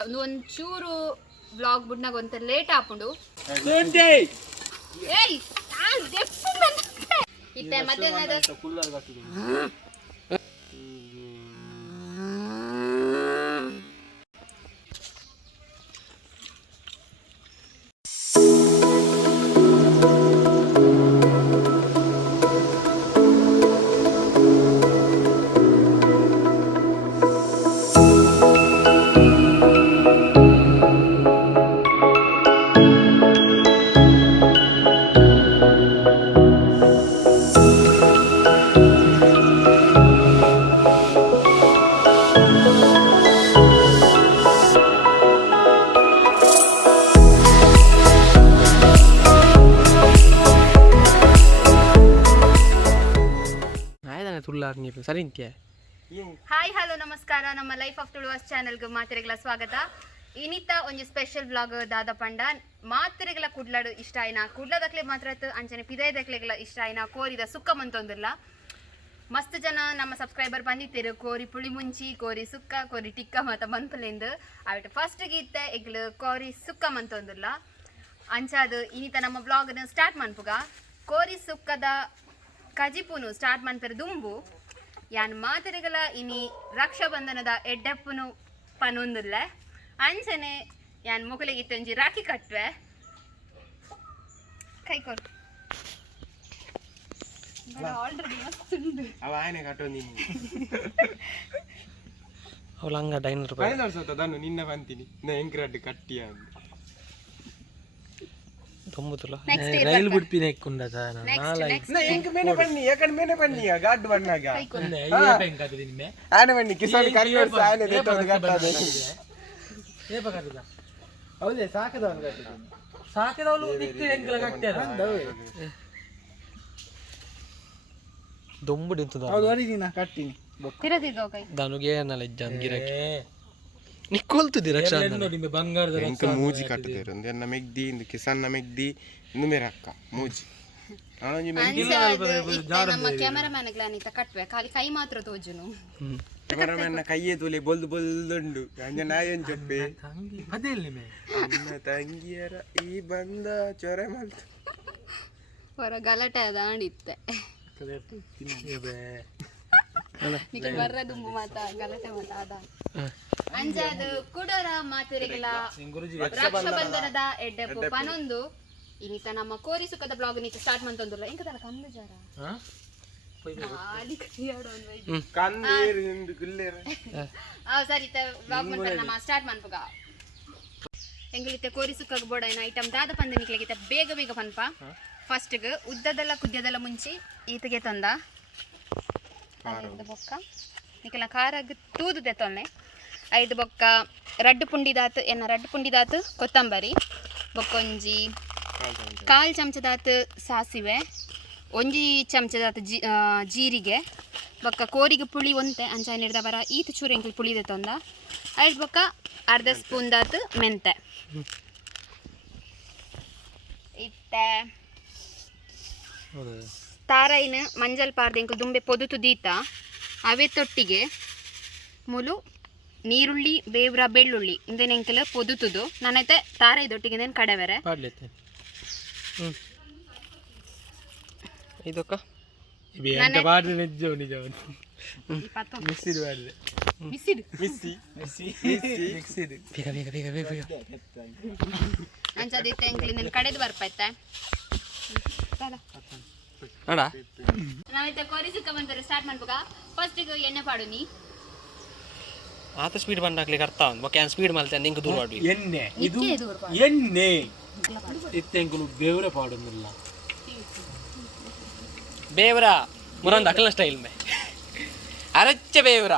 ಒಂಚೂರು ವ್ಲಾಗ್ ಬಿಡ್ನಾಗ ಒಂತ ಲೇಟ್ ಆಪುಂಡು ಇತ್ತೆ ಮಧ್ಯಾಹ್ನದ ಹಾಯ್ ಹಲೋ ನಮಸ್ಕಾರ ನಮ್ಮ ಲೈಫ್ ಆಫ್ ತುಳುವಾಸ್ ಚಾನೆಲ್ಗೆ ಮಾತೆರೆಗಳ ಸ್ವಾಗತ. ಇನಿತ ಒಂಜಿ ಸ್ಪೆಷಲ್ ವ್ಲಾಗ್ ದಾದ ಪಂಡ ಮಾತೆರೆಗಳ ಕುಡ್ಲಾಡು ಇಷ್ಟ ಆಯ್ನ ಕುಡ್ಲದಕ್ಲೆ ಮಾತ್ರ ಅಂಚನೆ ಪಿದೈದಕ್ಲೆಗಳ ಇಷ್ಟ ಆಯ್ನ ಕೋರಿದ ಸುಕ್ಕ ಮಂತೊಂದಿಲ್ಲ. ಮಸ್ತ್ ಜನ ನಮ್ಮ ಸಬ್ಸ್ಕ್ರೈಬರ್ ಬಂದಿತ್ತೇರು ಕೋರಿ ಪುಳಿ ಮುಂಚಿ ಕೋರಿ ಸುಕ್ಕ ಕೋರಿ ಟಿಕ್ಕ ಮತ್ತು ಮನ್ಪಲೆಂದು ಅವಟ್ಟು ಫಸ್ಟ್ ಗೀತೆ ಎಗ್ಲು ಕೋರಿ ಸುಕ್ಕ ಮಂತೊಂದಿಲ್ಲ ಅಂಚಾದು ಇನಿತ ನಮ್ಮ ವ್ಲಾಗ್ನ ಸ್ಟಾರ್ಟ್ ಮನ್ಪುಗ ಕೋರಿ ಸುಕ್ಕದ ಕಜಿಪುನು ಸ್ಟಾರ್ಟ್ ಮನ್ಪೆರು ದುಂಬು ಯಾನ್ ಮಾತೆರೆಗಳ ಇನಿ ರಕ್ಷಾಬಂಧನದ ಎಡ್ಡೆಪ್ಪುನು ಪನೊಂದಿಲ್ಲ ಅಂಚನೆ ಯಾನ್ ಮುಗುಲಿಗಿತ್ತು ಒಂಜಿ ರಾಖಿ ಕಟ್ವೆ ಕೈ ಕೊಡು ಆಲ್ರೆಡಿ ಮಸ್ತುಂಡು ಅವ ಆಯ್ನೆ ಕಟ್ಟೊಂದಿನಿ ಅವಲಂಗ ಡೈನರ್ ನಾನು ನಿನ್ನ ಬಂತೀನಿ ನಾ ಎಂಕ್ರಡ್ ಕಟ್ಟಿಯ ತೊಂಬತ್ತಲ್ಲ ರೈಲ್ ಬಿಡ್ಪಿನ ಇಕ್ಕುಂಡದ ನಾಳೆ ನಾ ಎಂಕ ಮೇನೆ ಬನ್ನಿ ಯಾಕಂದ್ರೆ ಮೇನೆ ಬನ್ನಿ ಗಾಡ್ ಬಣ್ಣಾಗ ಏ ಬೆಂಕದ ನಿಮ್ಮೆ ಆನೆ ಬನ್ನಿ ಕಿಸಾನ್ ಕರಿಯೋಡ್ ಆನೆ ದೇತೋದು ಗಟ್ಟದ ಏ ಬಗದ ಹೌದೇ ಸಾಕದವನು ಗಟ್ಟಿದ ಸಾಕದವನು ನಿತ್ತಿ ಎಂಕಲ ಗಟ್ಟಿದ ದೊಂಬು ನಿಂತದ ಹೌದು ಅರಿದಿನ ಕಟ್ಟಿನಿ ತಿರದಿಗೋ ಕೈ ದನುಗೆ ನಲ ಜಂಗಿರಕ್ಕೆ ನಿಕ್ಕೊಲ್ತುದಿ ರಕ್ಷಾ ನೋಡಿ ಬಂಗಾರದ ಎಂಕ ಮೂಜಿ ಕಟ್ಟದೇರು ಅಂದ್ರೆ ನಮೆಗ್ದಿ ಇಂದು ಕಿಸಾನ್ ನಮೆಗ್ದಿ ಇಂದು ಮೇರೆ ಅಕ್ಕ ಮೂಜಿ ನಮ್ಮ ಕ್ಯಾಮರಾಮನ್ ಗ್ಲಾನಿತ ಕಟ್ವೆ ಖಾಲಿ ಕೈ ಮಾತ್ರ ತೋಜುನು ಕ್ಯಾಮರಾಮನ್ ಕೈಯೇ ತೂಲೆ ಬೊಲ್ದು ಬೊಲ್ದುಂಡು ಅಂಜ ನಾಯನ್ ಚೊಪ್ಪೆ ಅದೆಲ್ಲಿ ಮೇ ಅನ್ನ ತಂಗಿಯರ ಈ ಬಂದ ಚೊರೆ ಮಲ್ತು ಹೊರ ಗಲಾಟೆ ಅದ ಆಡಿತ್ತೆ ನಿಕ್ಕೆ ಬರ್ರದು ಮಾತ ಗಲಾಟೆ ಮಾತ ಅದ ಅಂಜಾದು ಕುಡರ ಮಾತೆರೆಗಳ ರಕ್ಷಾಬಂಧನದ ಎಡ್ಡೆಪ್ಪು ಪನೊಂದು ಇನ್ನಿತ ನಮ್ಮ ಕೋರಿ ಸುಕ್ಕದ ಬ್ಲಾಗ್ ನೀತ ಸ್ಟಾರ್ಟ್ ಮಂತೊಂದುಲ್ಲ ಎಂಕದಲ್ಲ ಕಂದು ಜಾರ ಸರಿ ಬ್ಲಾಗ್ ಮಾಡ್ತಾರೆ ನಮ್ಮ ಸ್ಟಾರ್ಟ್ ಮನ್ಪುಗ ಎಂಗಳಿತ್ತೆ ಕೋರಿ ಸುಕ್ಕಗ ಬೋಡೈನ ಐಟಮ್ ದಾದ ಪಂದ ನಿಕ್ಲಿಗಿತ್ತ ಬೇಗ ಬೇಗ ಪನ್ಪ ಫಸ್ಟ್ಗೆ ಉದ್ದದೆಲ್ಲ ಕುದ್ಯದೆಲ್ಲ ಮುಂಚಿ ಈತಗೆ ತಂದ ಬೊಕ್ಕ ನಿಕ್ಕೆಲ್ಲ ಖಾರಾಗ ತೂದು ತೆತ್ತೊನ್ನೆ ಐದು ಬೊಕ್ಕ ರಡ್ಡು ಪುಂಡಿದಾತು ಎನ್ನ ರಡ್ಡು ಪುಂಡಿದಾತು ಕೊತ್ತಂಬರಿ ಬೊಕ್ಕೊಂಜಿ ಕಾಲು ಚಮಚದಾತು ಸಾಸಿವೆ ಒಂಜಿ ಚಮಚದಾತು ಜೀರಿಗೆ ಬೊಕ್ಕ ಕೋರಿಗೆ ಪುಳಿ ಒಂತೆ ಅಂಚಾಯನ ಹಿಡ್ದ ಬರ ಈತು ಚೂರು ಎಂಕಲ್ ಪುಳಿ ತೆತ್ತೊಂದ ಐದು ಬೊಕ್ಕ ಅರ್ಧ ಸ್ಪೂನ್ ದಾತು ಮೆಂತೆ ಇತ್ತೆ ತಾರಾಯಿನ ಮಂಜಲ್ ಪಾರ್ದೆಂಕು ದುಂಬೆ ಪೊದುತು ದೀತ ಅವೇ ತೊಟ್ಟಿಗೆ ಮುಲು ನೀರುಳ್ಳಿ ಬೇವ್ರ ಬೆಳ್ಳುಳ್ಳಿ ಇಂದೇನೆಂಕೆಲ್ಲ ಪೊದುತುದು ನಾನೈತೆ ತಾರಾಯಿ ದೊಟ್ಟಿಗೆ ಇಂದೇನು ಕಡೆವೆರೆ ಇದಕ್ಕ ಅಂಚದಿತ್ತೆ ಎಂಕ್ಲಿಂದ ಕಡೆದು ಬರ್ಪೈತೆ ನಾವೈತೆ ಕೋರಿ ಸುಕ್ಕ ಬಂದರೆ ಸ್ಟಾರ್ಟ್ ಮಾಡ್ಬೇಕಾ ಫಸ್ಟಿಗೆ ಎಣ್ಣೆ ಪಾಡು ನೀ ಆತ ಸ್ಪೀಡ್ ಬಂದಾಕ್ಲಿಕ್ಕೆ ಅರ್ಥ ಒಂದು ಬೊಕ್ಕ ಸ್ಪೀಡ್ ಮಲ್ತೆ ನಿಂಗೆ ದೂರ ಆಡ್ವಿ ಎಣ್ಣೆ ಇದು ಎಣ್ಣೆ ಇತ್ತೆಂಕಲು ಬೇವ್ರೆ ಪಾಡೊಂದಿಲ್ಲ ಬೇವ್ರ ಮುರಂದ ಅಕಲ್ನ ಸ್ಟೈಲ್ ಮೇ ಅರಚ್ಚ ಬೇವ್ರ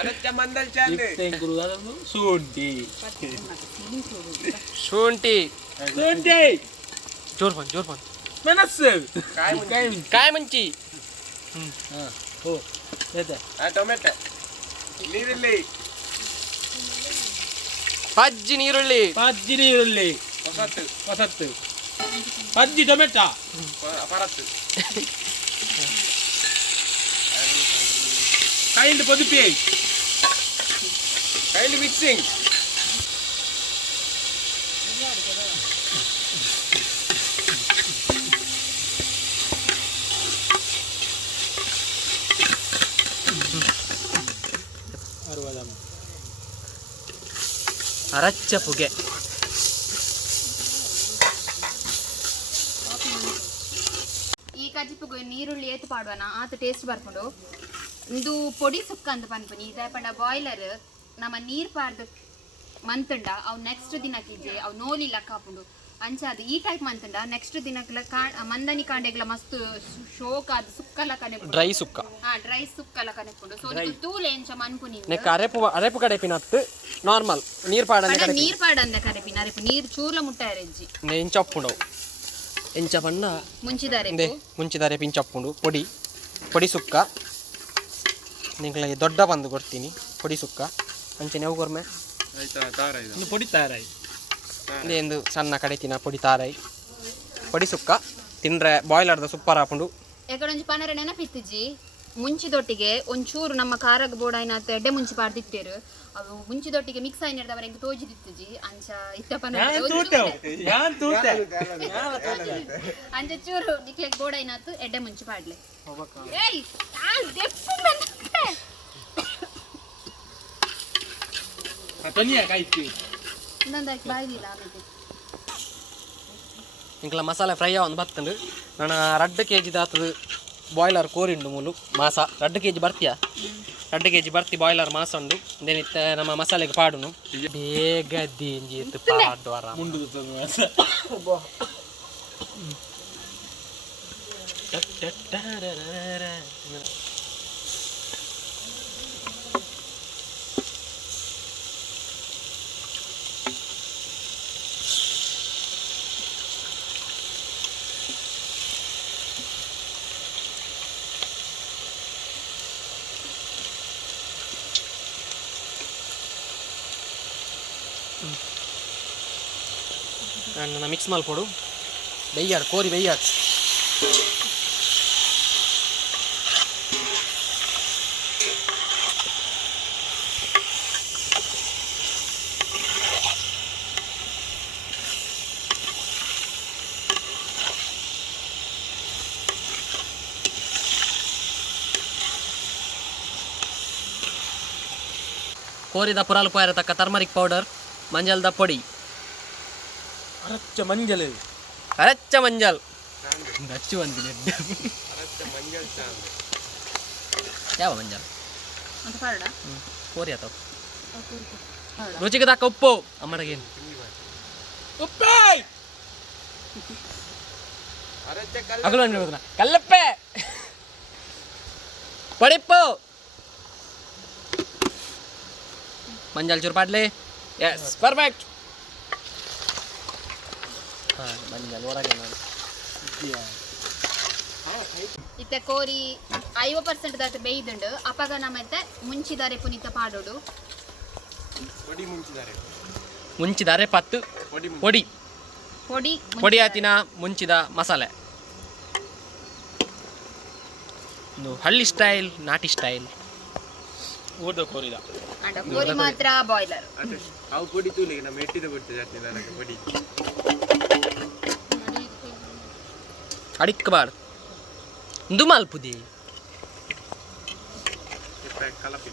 ಅರಚ್ಚ ಮಂದಲ್ ಚಾಂದೆ ಇತ್ತೆಂಕಲು ಅದೊಂದು ಶುಂಠಿ ಶುಂಠಿ ಶುಂಠಿ ಜೋರ್ ಬನ್ ಮೆಣಸು ಕಾಯಿ ಮುಂಚಿ ಓ ಇದೆ ಟೊಮೆಟೊ ನೀರುಳ್ಳಿ ಪಜ್ಜಿ ನೀರುಳ್ಳಿ ಹೊಸತ್ತು ಪಜ್ಜಿ ಟೊಮೆಟೊ ಪರತ್ತು ಕೈಯಿಂದ ಪೊದುಪಿ ಕೈಂಡ್ ಮಿಕ್ಸಿಂಗ್. ಅರಚ್ಚ ಪುಗೆ ಈ ಕಜಿಪುಗು ನೀರುಳ್ಳಿ ಏತು ಪಾಡುವನ ಆತ ಟೇಸ್ಟ್ ಬರ್ಕೊಂಡು ಇದು ಪೊಡಿ ಸುಕ್ಕ ಅಂತ ಪನ್ಪುನಿ ಇದ ಪಂಡ ಬಾಯ್ಲರ್ ನಮ್ಮ ನೀರ್ ಪಾಡ್ದು ಮಂತುಂಡ ಅವು ನೆಕ್ಸ್ಟ್ ದಿನಕ್ಕಿಜ್ಜೆ ಅವು ನೋಲಿಲ್ಲ ಕಾಪುಂಡು ಅಂಚ ಅದು ಈ ಟೈಪ್ ಮಂತುಂಡ ನೆಕ್ಸ್ಟ್ ದಿನಕ್ಲ ಮಂದನಿ ಕಾಂಡೆಗ್ಲ ಮಸ್ತ್ ಶೋಕ ಅದು ಸುಕ್ಕಲ ಕನೆ ಡ್ರೈ ಸುಕ್ಕ ಡ್ರೈ ಸುಕ್ಕಲ ಕನೆಪುಂಡು ಸೊ ತೂಲೆ ಎಂಚ ಮನ್ಪುನಿ ನೆಕ್ ಅರೆಪು ಕಡೆಪಿನತ್ತು ನಾರ್ಮಲ್ ನೀರ್ ಪಾಡನೆ ನೀರ್ ಪಾಡಂದ ಕರೆಪಿನ ಅರೆಪು ನೀರ್ ಚೂರ್ಲ ಮುಟ್ಟಾರೆಜ್ಜಿ ಎಂಚಪ್ಪುಂಡು ಎಂಚ ಪಂಡ ಮುಂಚಿದಾರೆ ಪಿಂಚಪ್ಪುಂಡು ಪೊಡಿ ಸುಕ್ಕ ನಿಂಗೆ ದೊಡ್ಡ ಬಂದು ಕೊಡ್ತೀನಿ ಪೊಡಿ ಸುಕ್ಕ ಅಂಚೆ ನೀವು ಕೊರ್ಮೆ ಪೊಡಿ ತಾರಾಯಿ ಇಂದು ಸಣ್ಣ ಕಡೆತಿನ ಪೊಡಿ ತಾರಾಯಿ ಪೊಡಿ ಸುಕ್ಕ ತಿಂದ್ರೆ ಬಾಯ್ಲರ್ದ ಸೂಪರ್ ಹಾಕೊಂಡು ಎಕಡೊಂಜಿ ಪನರ ನೆನಪಿತ್ತಿಜ್ಜಿ ಮುಂಚಿದೊಟ್ಟಿಗೆ ಒಂಚೂರು ನಮ್ಮ ಖಾರಗ ಬೋಡಾಯಿನ ಎಡ್ಡೆ ಮುಂಚಿ ಪಾಡ್ದಿತ್ತೇರು ಅವು ಮುಂಚಿದೊಟ್ಟಿಗೆ ಮಿಕ್ಸ್ ಆಗಿ ನಡೆದವರ ಹೆಂಗೆ ತೋಜಿದಿತ್ತಿಜ್ಜಿ ಅಂಚ ಇತ್ತ ಪನರ ಅಂಚ ಚೂರು ನಿಕ್ಲೆಗ್ ಬೋಡಾಯಿನಾತು ಎಡ್ಡೆ ಮುಂಚಿ ಪಾಡ್ಲೆ ಏಯ್ ಇಂಕಲ ಮಸಾಲೆ ಫ್ರೈ ಒಂದು ಬತ್ತಂಡು ನಾನು 2 kg ದಾತದು ಬಾಯ್ಲರ್ ಕೋರಿಂಡು ಮೂಲು ಮಾಸ 2 kg ಬರ್ತೀಯಾ 2 kg ಬರ್ತಿ ಬಾಯ್ಲರ್ ಮಾಸ ಉಂಡು ದೇನಿತ್ತ ನಮ್ಮ ಮಸಾಲೆಗೆ ಪಾಡುನು ಬೇಗ ದಿಂಜಿತ್ತು ಪಾಡುವರ ನಾನು ಮಿಕ್ಸ್ ಮಾಡ್ಕೊಡು ಬೆಯ್ಯಾಡು ಕೋರಿ ಬೆಯ್ಯಾಡು ಕೋರಿದ ಪುರಾಲು ಪೋಯರ ತಕ್ಕ ಟರ್ಮರಿಕ್ ಪೌಡರ್ ಮಂಜಲ್ದ ಪೊಡಿ ಅರಚ್ಚ ಮಂಜಲ್ ಹಚ್ಚು ಅಂತೀನಿ ಯಾವ ಮಂಜಲ್ ಕೋರಿ ಆತ ರುಚಿಗೆ ತಕ್ಕ ಉಪ್ಪು ಅಮ್ಮಡಗೇನು ಕಲ್ಲಪ್ಪೆ ಪಡಿಪ್ಪು ಮಂಜಲ್ ಚೂರು ಪಾಡ್ಲೆ ಎಸ್ ಪರ್ಫೆಕ್ಟ್ ಮಂಜಲ್ ಹೊರಗೆ ನಾನು ಇತ್ತ ಕೋರಿ 50% ದಾಟ ಬೇಯ್ದುಂಡು ಅಪಗ ನಮ್ಮತ್ತೆ ಮುಂಚಿದಾರೆ ಪುನೀತ ಪಾಡೋಡು ಮುಂಚಿದಾರೆ ಪತ್ತು ಪೊಡಿ ಪೊಡಿ ಆತಿನ ಮುಂಚಿದ ಮಸಾಲೆ ಒಂದು ಹಳ್ಳಿ ಸ್ಟೈಲ್ ನಾಟಿ ಸ್ಟೈಲ್ ಊರ್ದ ಕೋರಿದ ಕೋರಿ ಮಾತ್ರ ಬಾಯ್ಲರ್ ಅವು ಪೊಡಿ ತೂಲಿಗೆ ನಮ್ಮ ಎಟ್ಟಿದ ಬಿಡ್ತದೆ ಜಾಸ್ತಿ ನನಗೆ ಪೊಡಿ ಅಡಿಕ್ಕಬಾರ್ದು ಒಂದು ಮಲ್ಪುದಿ ಕಲಪಿ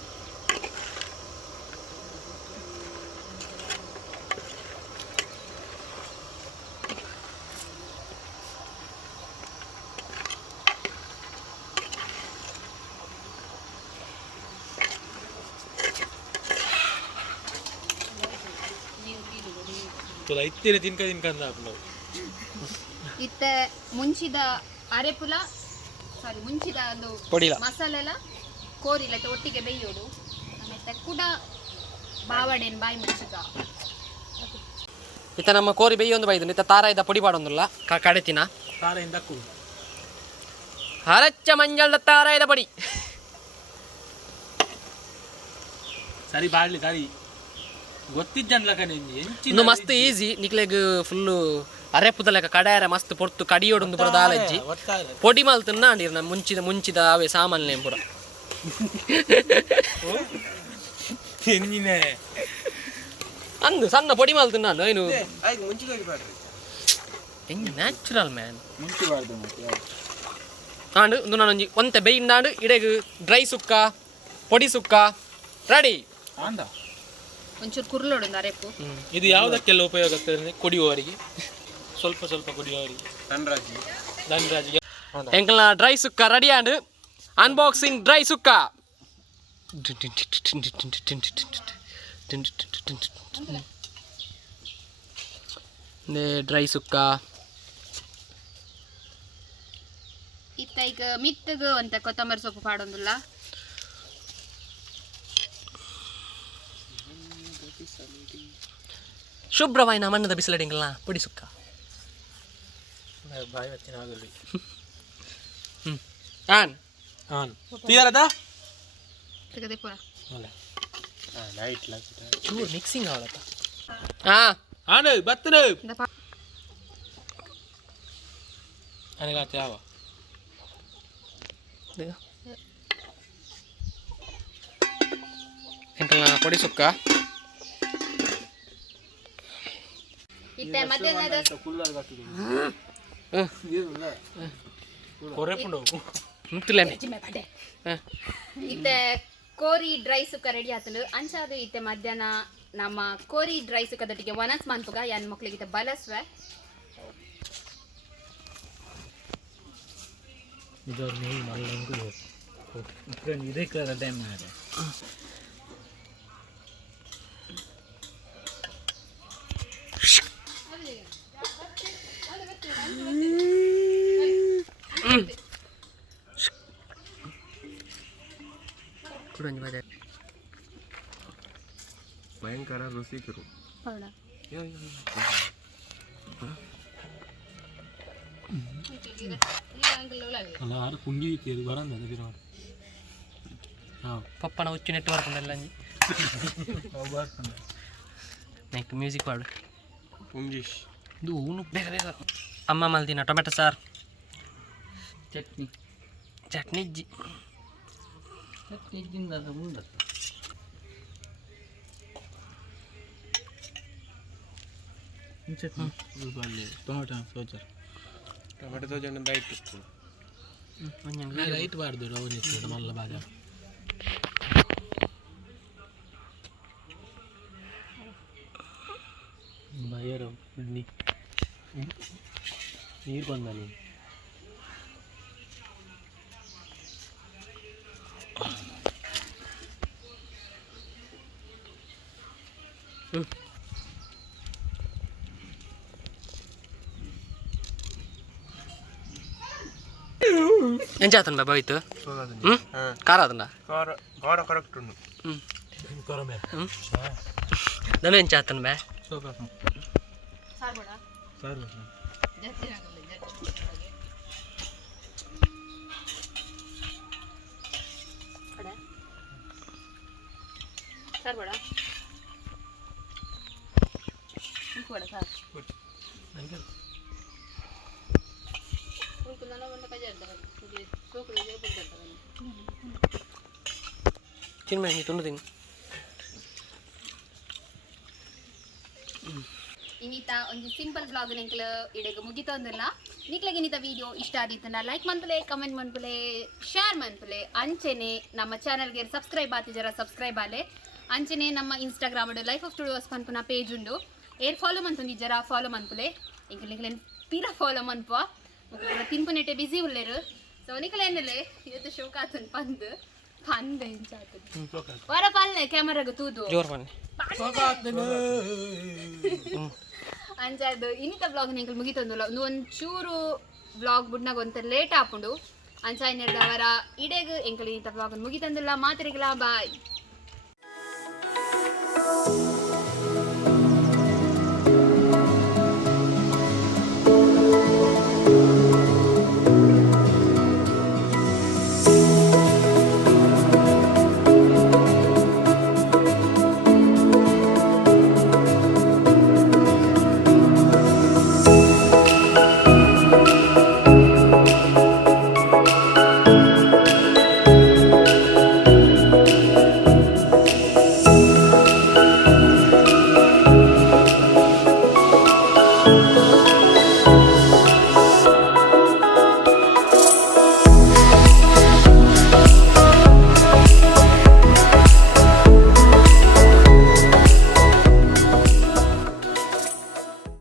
ತುಲ ಇತ್ತಿನ ತಿನ್ಕಂದ ಹಾಕೊಂಡು ಇತ್ತ ಮುಂಚಿದ ಅರೆಪುಲ ಸಾರಿ ಮುಂಚಿದ ಒಂದು ಪೊಡಿಲ ಮಸಾಲೆಲ ಕೋರಿಲ ಒಟ್ಟಿಗೆ ಬೇಯೋಡು ಆಮೇಲೆ ಕೂಡ ಬಾವಡೆನ್ ಬಾಯಿ ಮುಚ್ಚಿದ ಇತ್ತ ನಮ್ಮ ಕೋರಿ ಬೇಯೊಂದು ಬೈದು ಇತ್ತ ತಾರಾಯ್ದ ಪೊಡಿ ಪಾಡೊಂದುಲ್ಲ ಕಡೆತಿನ ತಾರೆಯಿಂದ ಕು ಹರಚ್ಚ ಮಂಜಲ್ದ ತಾರಾಯ್ದ ಪೊಡಿ ಸರಿ ಬಾಡ್ಲಿ ಸರಿ ಗೊತ್ತಿದ್ದನ್ಲಕ ಇನ್ನು ಮಸ್ತ್ ಈಸಿ ನಿಕ್ಲೆಗ್ ಫುಲ್ಲು ಅರೆಪುದ ಲೆಕ್ಕ ಕಡಾಯರ ಮಸ್ತ್ ಪೊರ್ತು ಕಡಿಯೋಡೊಂದು ಪುರ ದಾಲಜ್ಜಿ ಪೊಡಿ ಮಲ್ತನ್ನ ಅಂಡಿರ ಮುಂಚಿದ ಅವೇ ಸಾಮಾನ್ಯ ಪುರ ಎಂಜಿನೇ ಅಂದು ಸಣ್ಣ ಪೊಡಿ ಮಾಲ್ತು ನಾನು ಏನು ಆಯ್ತು ಮುಂಚಿಗೆ ಹೋಗಿ ಹೆಂಗೆ ನ್ಯಾಚುರಲ್ ಮ್ಯಾನ್ ಮುಂಚೆಬಾರ್ದು ಮತ್ತೆ ಆಂಡು ಒಂದು ನಾನೊಂಜಿ ಒಂತೆ ಬೇಯಿಂದಾಂಡು ಇಡೆಗ್ ಡ್ರೈ ಸುಕ್ಕ ಪೊಡಿ ಸುಕ್ಕ ರೆಡಿ ಅಂದ ಒಂಚೂರು ಕುರ್ಲೋಡು ಅರೆಪ್ಪು. ಇದು ಯಾವುದಕ್ಕೆಲ್ಲ ಉಪಯೋಗ ಆಗ್ತದೆ? ಕುಡಿಯುವವರಿಗೆ, ಸ್ವಲ್ಪ ಸ್ವಲ್ಪ ಕುಡಿಯುವವರಿಗೆ, ಧನರಾಜಿಗೆ. ಎಂಕಲ್ನ ಡ್ರೈ ಸುಕ್ಕ ರೆಡಿ ಆಂಡು ಅನ್ಬಾಕ್ಸಿಂಗ್ ಡ್ರೈ ಸುಕ್ಕ. ಡ್ರೈ ಸುಕ್ಕ ಇತ್ತ ಈಗ ಮಿತ್ತಗ ಅಂತ ಕೊತ್ತಂಬರಿ ಸೊಪ್ಪು ಪಾಡೊಂದುಲ್ಲ. ಶುಭ್ರವಾಯಿನ ಮಣ್ಣದ ಬಿಸಿಲಡಿಂಗಲ್ಲ ಪೊಡಿ ಸುಕ್ಕ. ಬಾಯಿ ಹತ್ತಿನ ಆಗಲಿ. ಆನ್ ಹಾಂ ತೀರದ ತೆಗೆದೆ ಪುರ ಚೂರು ಮಿಕ್ಸಿಂಗ್ ಆಗಲತ್ತ. ಹಾಂ ಆನೆ ಬತ್ತನೆ ನನಗಾತ ಯಾವ ಎಂಕಲ್ನ ಪೊಡಿ ಸುಕ್ಕ ಇತ್ತ ಮಧ್ಯಾಹ್ನದ ಕೊರೆಪುಂಡು ಮುತ್ತಲೇನೆ ಇತ್ತೆ ಕೋರಿ ಡ್ರೈ ಸುಕ್ಕ ರೆಡಿ ಆತಲು ಅಂಚಾದು ಇತ್ತೆ ಮಧ್ಯಾಹ್ನ ನಮ್ಮ ಕೋರಿ ಡ್ರೈ ಸುಕ್ಕದೊಟ್ಟಿಗೆ ಒನಸ್ ಮನ್ಪುಗ ಯಾನ್ ಮಕ್ಳಿಗೆ ಬಲಸ್ವೆ ಇದರ ಮೇಲೆ ಮಲ್ಲಂಗು ಇದೇ ಕರ ಟೈಮ್ ಮಾಡಿ ಭಯಂಕರ ರುಚಿಕರು. ಅಲ್ಲ ಪುಂಗಿ ಇದು ಬರಂದ ಪಪ್ಪನ ಹುಚ್ಚು ನೆಟ್ವರ್ಕ್ ಉಂಟಲ್ಲ ಅಂಜಿ ನೆಕ್ಸ್ಟ್ ಮ್ಯೂಸಿಕ್ ಪಾಡು ಪುಂಜೀಶ್ ಇದು ಊನು ಬೇಗ ಬೇಗ ಅಮ್ಮ ಮಲ್ದಿನ ಟೊಮೆಟೊ ಸಾರು ಚಟ್ನಿ ಇಜ್ಜಿ ಟೊಮೆಟೊ ತೋಜಂಡು ದೈಟ್ ಲೈಟ್ ಬಾರ್ದು ರವನಿತ್ತು ಮಲ್ಲ ಬಾಜ ಬಯರ ನೀರು ಬಂದಲ್ಲಿ ಎಂಚಾತನ್ ಬಾ ಹೋಯ್ತು ಖಾರ ಅದನ್ನ ಖಾರ ಕರೆಕ್ಟ್ ಉಂಟು. ನಾನು ಎಂಚಾತನ್ ಬಾ ತಿನ್ಮೇಲೆ ತುಂಡು ತಿನ್ನು. ಇನ್ನಿತ ಒಂದು ಸಿಂಪಲ್ ಬ್ಲಾಗ್ ನಿಂಕ್ಲ ಇಡೆಗೆ ಮುಗಿತಂದಿಲ್ಲ. ನಿಕ್ಲೆಗೆ ಇನ್ನಿತ ವಿಡಿಯೋ ಇಷ್ಟ ಆದಿತ್ತಂದ ಲೈಕ್ ಮನ್ಪಲೆ, ಕಮೆಂಟ್ ಮನ್ಪಲೆ, ಶೇರ್ ಮನ್ಪಲೆ. ಅಂಚೆನೆ ನಮ್ಮ ಚಾನಲ್ಗೆ ಸಬ್ಸ್ಕ್ರೈಬ್ ಆತಿಜರ ಸಬ್ಸ್ಕ್ರೈಬ್ ಆಲೆ. ಅಂಚೆನೆ ನಮ್ಮ ಇನ್ಸ್ಟಾಗ್ರಾಮ್ ಲೈಫ್ ಪನ್ಪುನ ಪೇಜ್ ಉಂಡು. ಏರ್ ಫಾಲೋ ಮನ್ಪುಂದಿಜ್ಜರ ಫಾಲೋ ಮನ್ಪಲೆ. ಇಂಕ್ಲೆಗ್ಲೆ ತೀರ ಫಾಲೋ ಮನ್ಪುವ ತಿನ್ಪುನೆಟ್ಟೆ ಬಿಸಿ ಉಳ್ಳೇರು. ಸೊ ನಿಕ್ಲೇನಲೆ ಇವತ್ತು ಶೋಕ್ ಆತನ್ ಪಂದು ಪಂದ ಎಂಚಾತನ್ ವರ ಪಲ್ಲೆ ಕ್ಯಾಮರಾಗ ತೂದು ಜೋರ್ ಬನ್ನಿ ಅಂಚದು ಇನ್ನಿತ ಬ್ಲಾಗ್ ನಿಂಗೆ ಮುಗಿತಂದುಲ್ಲ ಒಂಚೂರು ಬ್ಲಾಗ್ ಬಿಡ್ನಾಗ ಒಂತ ಲೇಟ್ ಆಪುಂಡು ಅಂಚ ಅವರ ಇಡೆಗ್ ಎಂಕಲ್ ಇನ್ನಿತ ಬ್ಲಾಗ್ ಮುಗಿತಂದಿಲ್ಲ ಮಾತ್ರಿಗಳ ಬಾಯ್.